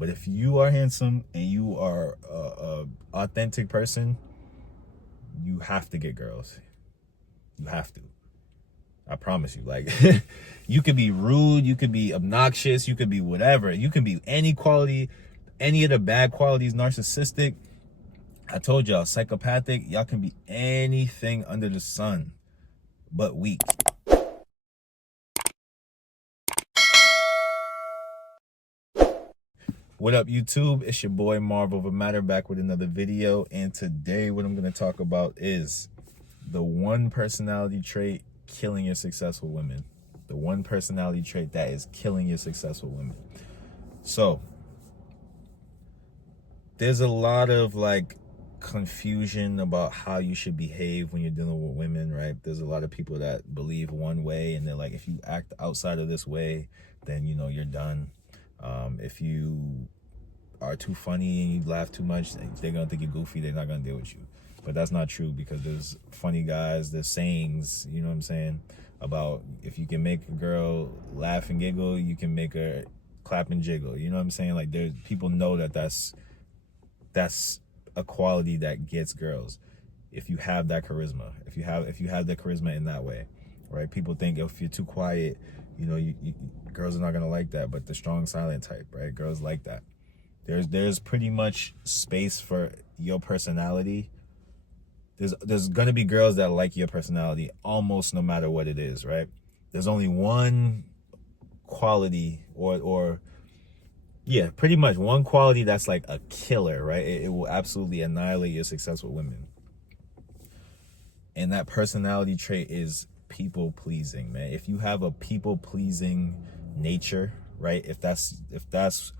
But if you are handsome and you are a authentic person, you have to get girls. You have to. I promise you. Like, you could be rude, you could be obnoxious, you could be whatever. You can be any quality, any of the bad qualities, narcissistic. I told y'all, psychopathic. Y'all can be anything under the sun, but weak. What up, YouTube? It's your boy Marv Over Matter, back with another video. And today what I'm going to talk about is the one personality trait killing your successful women. The one personality trait that is killing your successful women. So there's a lot of like confusion about how you should behave when you're dealing with women, right? There's a lot of people that believe one way, and they're like, if you act outside of this way, then you know you're done. If you are too funny and you laugh too much, they're gonna think you're goofy. They're not gonna deal with you. But that's not true, because there's funny guys, there's sayings, you know what I'm saying, about if you can make a girl laugh and giggle, you can make her clap and jiggle. You know what I'm saying? Like, there's people know that that's a quality that gets girls. If you have that charisma, if you have the charisma in that way, right? People think if you're too quiet, you know, girls are not gonna like that. But the strong silent type, right? Girls like that. There's pretty much space for your personality. There's gonna be girls that like your personality almost no matter what it is, right? There's only one quality or yeah, pretty much one quality that's like a killer, right? It will absolutely annihilate your successful women. And that personality trait is people pleasing, man. If you have a people pleasing nature, right? If that's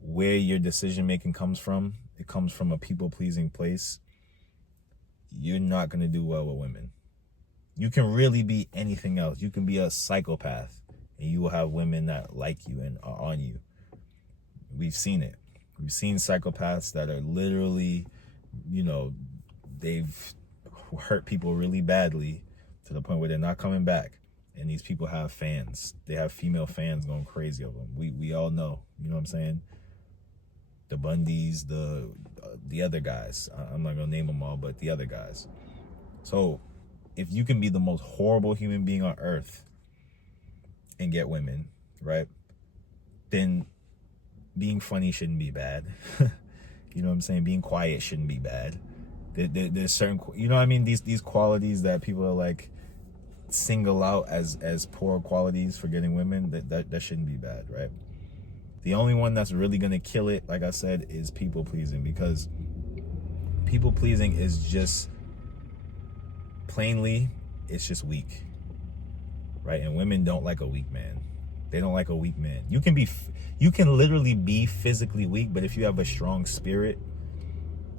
where your decision making comes from, it comes from a people pleasing place, you're not going to do well with women. You can really be anything else. You can be a psychopath and you will have women that like you and are on you. We've seen it. We've seen psychopaths that are literally, you know, they've hurt people really badly to the point where they're not coming back. And these people have fans. They have female fans going crazy over them. We all know, you know what I'm saying? The Bundys, the other guys. I'm not gonna name them all, but the other guys. So if you can be the most horrible human being on earth and get women, right, then being funny shouldn't be bad. You know what I'm saying? Being quiet shouldn't be bad. There's certain, you know what I mean, these qualities that people are like single out as poor qualities for getting women, that shouldn't be bad, right? The only one that's really gonna kill it, like I said, is people pleasing, because people pleasing is just plainly, it's just weak, right? And women don't like a weak man. They don't like a weak man. You can literally be physically weak, but if you have a strong spirit,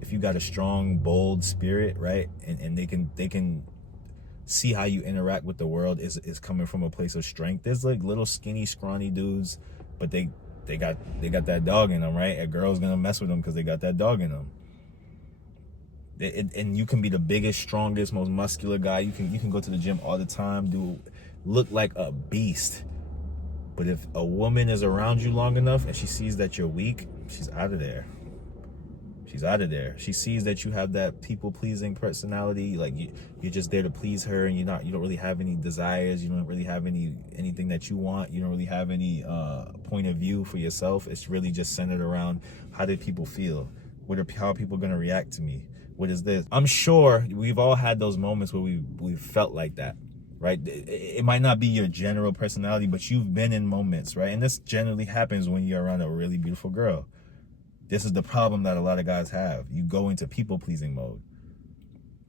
if you got a strong, bold spirit, right, and they can see how you interact with the world is coming from a place of strength. There's like little skinny, scrawny dudes, but they got that dog in them, right? A girl's gonna mess with them because they got that dog in them. And you can be the biggest, strongest, most muscular guy. You can go to the gym all the time, look like a beast. But if a woman is around you long enough and she sees that you're weak, she's out of there. She's out of there. She sees that you have that people-pleasing personality, like you're just there to please her, and you don't really have any desires. You don't really have anything that you want. You don't really have any point of view for yourself. It's really just centered around, how did people feel? How are people going to react to me? What is this? I'm sure we've all had those moments where we felt like that, right? It might not be your general personality, but you've been in moments, right? And this generally happens when you're around a really beautiful girl. This is the problem that a lot of guys have. You go into people-pleasing mode.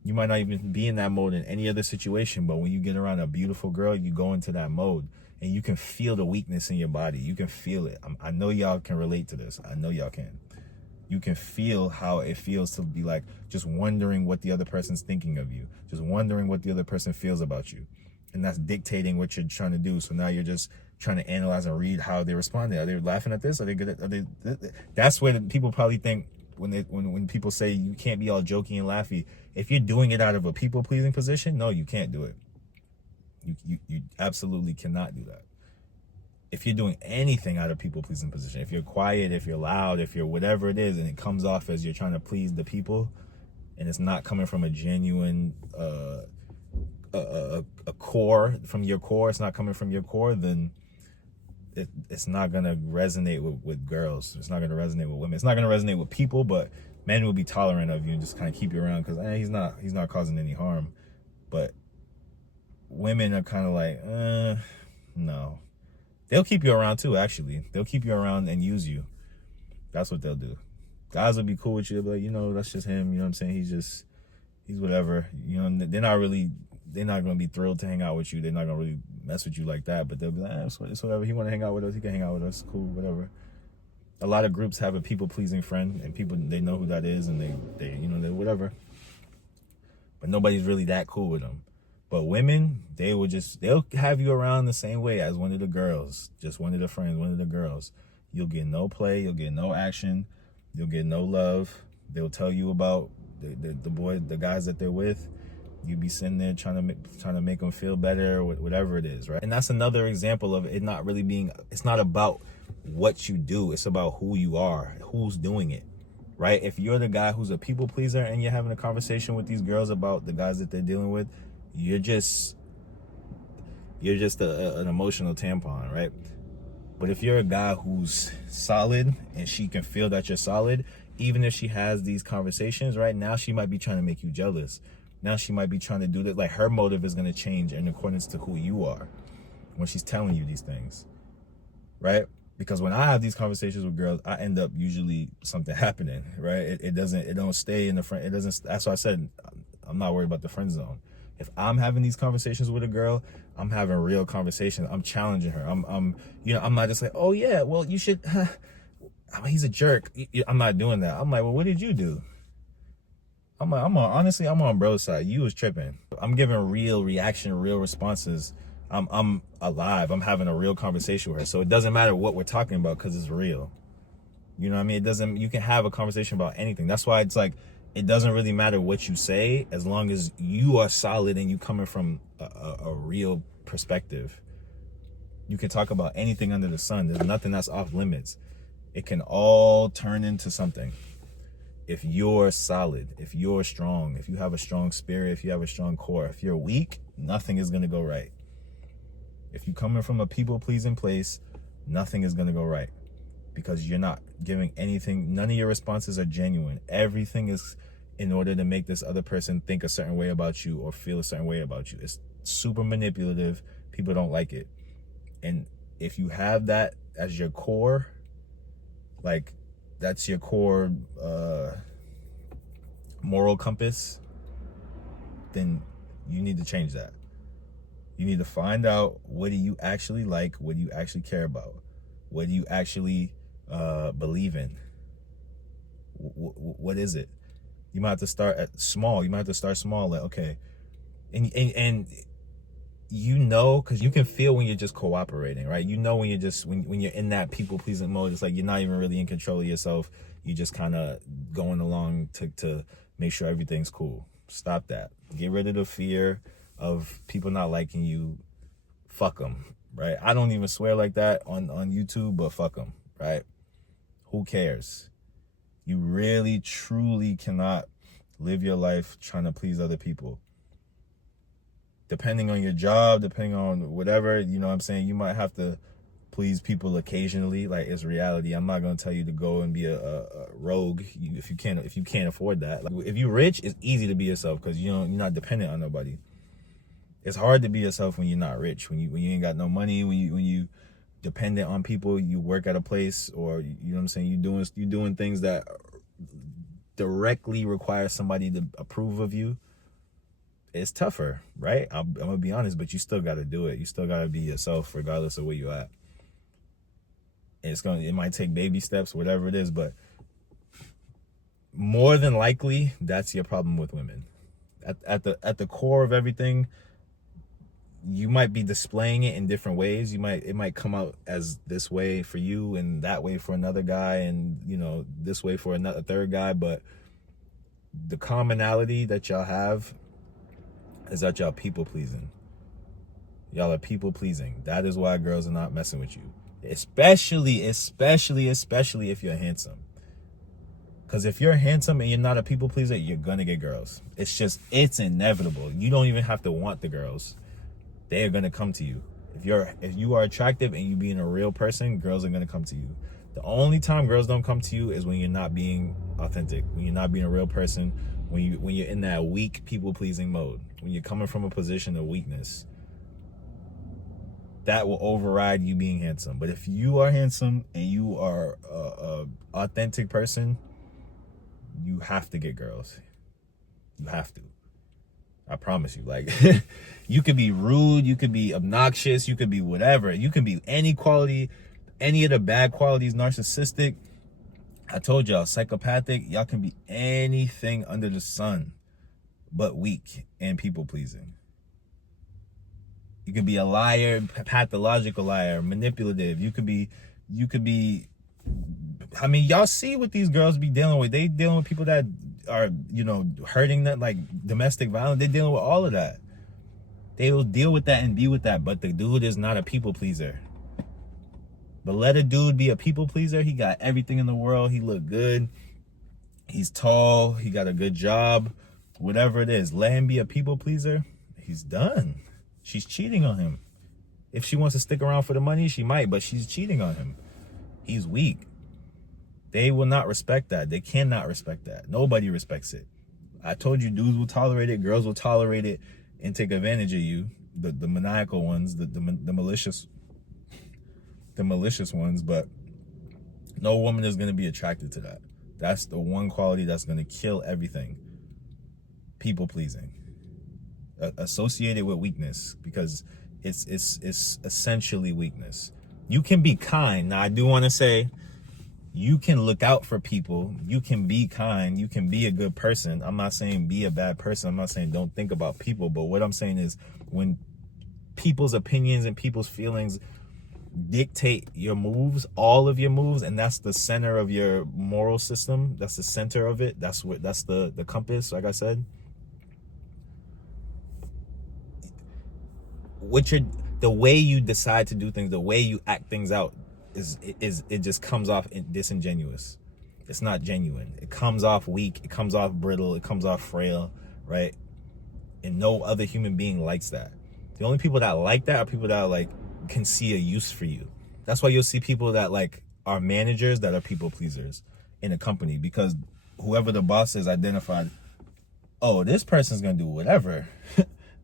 You might not even be in that mode in any other situation, but when you get around a beautiful girl, you go into that mode, and you can feel the weakness in your body. You can feel it. I know y'all can relate to this. I know y'all can. You can feel how it feels to be like just wondering what the other person's thinking of you, just wondering what the other person feels about you. And that's dictating what you're trying to do. So now you're just trying to analyze and read how they responded. Are they laughing at this? Are they good at, that's when people probably think, when people say you can't be all jokey and laughy. If you're doing it out of a people-pleasing position, no, you can't do it. You absolutely cannot do that. if you're doing anything out of people pleasing position, if you're quiet, if you're loud, if you're whatever it is, and it comes off as you're trying to please the people, and it's not coming from a genuine a core, from your core, it's not coming from your core, then it's not gonna resonate with girls. It's not gonna resonate with women. It's not gonna resonate with people, but men will be tolerant of you and just kind of keep you around because he's not causing any harm. But women are kind of like, no. They'll keep you around too, actually. They'll keep you around and use you. That's what they'll do. Guys will be cool with you. They'll be like, that's just him. You know what I'm saying? He's whatever. They're not going to be thrilled to hang out with you. They're not going to really mess with you like that. But they'll be like, it's whatever. He want to hang out with us. He can hang out with us. Cool, whatever. A lot of groups have a people-pleasing friend, and people, they know who that is, and they they're whatever. But nobody's really that cool with them. But women, they'll have you around the same way as one of the girls, just one of the friends, one of the girls. You'll get no play, you'll get no action, you'll get no love. They'll tell you about the guys that they're with. You be sitting there trying to make them feel better, whatever it is, right? And that's another example of it not really being. It's not about what you do. It's about who you are, who's doing it, right? If you're the guy who's a people pleaser and you're having a conversation with these girls about the guys that they're dealing with, you're just an emotional tampon, right? But if you're a guy who's solid and she can feel that you're solid, even if she has these conversations, right now, she might be trying to make you jealous. Now she might be trying to do that. Like, her motive is going to change in accordance to who you are when she's telling you these things, right? Because when I have these conversations with girls, I end up usually something happening, right? It don't stay in the friend. It doesn't. That's why I said I'm not worried about the friend zone. If I'm having these conversations with a girl, I'm having real conversations. I'm challenging her. I'm not just like, oh yeah, well you should. He's a jerk. I'm not doing that. I'm like, well, what did you do? I'm on bro's side. You was tripping. I'm giving real reaction, real responses. I'm alive. I'm having a real conversation with her. So it doesn't matter what we're talking about because it's real. You know what I mean? You can have a conversation about anything. That's why it's like, it doesn't really matter what you say as long as you are solid and you coming from a real perspective. You can talk about anything under the sun. There's nothing that's off limits. It can all turn into something. If you're solid, if you're strong, if you have a strong spirit, if you have a strong core, if you're weak, nothing is going to go right. If you're coming from a people-pleasing place, nothing is going to go right because you're not giving anything. None of your responses are genuine. Everything is in order to make this other person think a certain way about you or feel a certain way about you. It's super manipulative. People don't like it. And if you have that as your core, like that's your core moral compass, then you need to change that. You need to find out, what do you actually like? What do you actually care about? What do you actually believe in? What is it? You might have to start small. Like, okay. And because you can feel when you're just cooperating, right? When you're just, when you're in that people pleasing mode, it's like you're not even really in control of yourself. You're just kind of going along to make sure everything's cool. Stop that. Get rid of the fear of people not liking you. Fuck them, right? I don't even swear like that on YouTube, but fuck them, right? Who cares? You really, truly cannot live your life trying to please other people. Depending on your job, depending on whatever, you know what I'm saying, you might have to please people occasionally. Like, it's reality. I'm not going to tell you to go and be a rogue if you can't afford that. Like, if you're rich, it's easy to be yourself because you're not dependent on nobody. It's hard to be yourself when you're not rich, when you ain't got no money, when you dependent on people, you work at a place, or you know what I'm saying, you're doing things that directly require somebody to approve of you. It's tougher, right? I'm gonna be honest, but you still got to do it. You still got to be yourself regardless of where you at. It might take baby steps, whatever it is, but more than likely that's your problem with women. At the core of everything, you might be displaying it in different ways. It might come out as this way for you and that way for another guy, and this way for another third guy, but the commonality that y'all have is that y'all people pleasing. Y'all are people pleasing. That is why girls are not messing with you. Especially if you're handsome. Because if you're handsome and you're not a people pleaser, you're gonna get girls. It's inevitable. You don't even have to want the girls. They are gonna come to you. If you are attractive and you being a real person, girls are gonna come to you. The only time girls don't come to you is when you're not being authentic, when you're not being a real person, when you're in that weak people pleasing mode, when you're coming from a position of weakness. That will override you being handsome. But if you are handsome and you are a authentic person, you have to get girls. You have to. I promise you. Like, you could be rude, you could be obnoxious, you could be whatever. You can be any quality, any of the bad qualities, narcissistic. I told y'all, psychopathic. Y'all can be anything under the sun, but weak and people pleasing. You could be a liar, pathological liar, manipulative. You could be, I mean, y'all see what these girls be dealing with. They dealing with people that are, hurting that, like domestic violence. They're dealing with all of that. They will deal with that and be with that. But the dude is not a people pleaser. But let a dude be a people pleaser. He got everything in the world. He look good. He's tall. He got a good job. Whatever it is. Let him be a people pleaser. He's done. She's cheating on him. If she wants to stick around for the money, she might. But she's cheating on him. He's weak. They will not respect that. They cannot respect that. Nobody respects it. I told you, dudes will tolerate it. Girls will tolerate it and take advantage of you. The maniacal ones, the malicious ones. But no woman is going to be attracted to that. That's the one quality that's going to kill everything. People pleasing. Associated with weakness, because it's essentially weakness. You can be kind. Now, I do want to say, you can look out for people. You can be kind. You can be a good person. I'm not saying be a bad person. I'm not saying don't think about people. But what I'm saying is, when people's opinions and people's feelings dictate your moves, all of your moves, and that's the center of your moral system. That's the center of it. That's the compass, like I said. The way you decide to do things, the way you act things out, it just comes off disingenuous. It's not genuine. It comes off weak. It comes off brittle. It comes off frail, right? And no other human being likes that. The only people that like that are people that can see a use for you. That's why you'll see people that are managers that are people pleasers in a company, because whoever the boss is identified, oh, this person's gonna do whatever.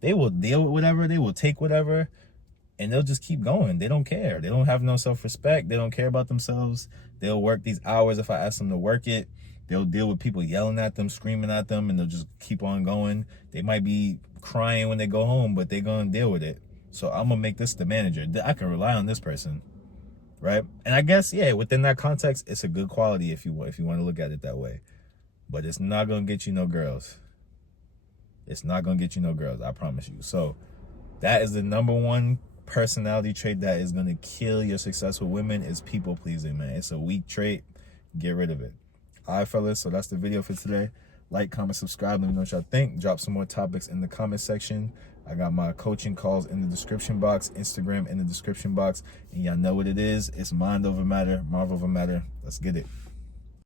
They will deal with whatever. They will take whatever. And they'll just keep going. They don't care. They don't have no self-respect. They don't care about themselves. They'll work these hours if I ask them to work it. They'll deal with people yelling at them, screaming at them, and they'll just keep on going. They might be crying when they go home, but they're going to deal with it. So I'm going to make this the manager. I can rely on this person, right? And I guess, yeah, within that context, it's a good quality if you want to look at it that way. But it's not going to get you no girls. It's not going to get you no girls, I promise you. So that is the number one personality trait that is going to kill your success with women, is people pleasing, man. It's a weak trait. Get rid of it. All right, fellas, so that's the video for today. Like, comment, subscribe. Let me know what y'all think. Drop some more topics in the comment section. I got my coaching calls in the description box, Instagram in the description box, and y'all know what it is. It's mind over matter, Marvel over matter. Let's get it.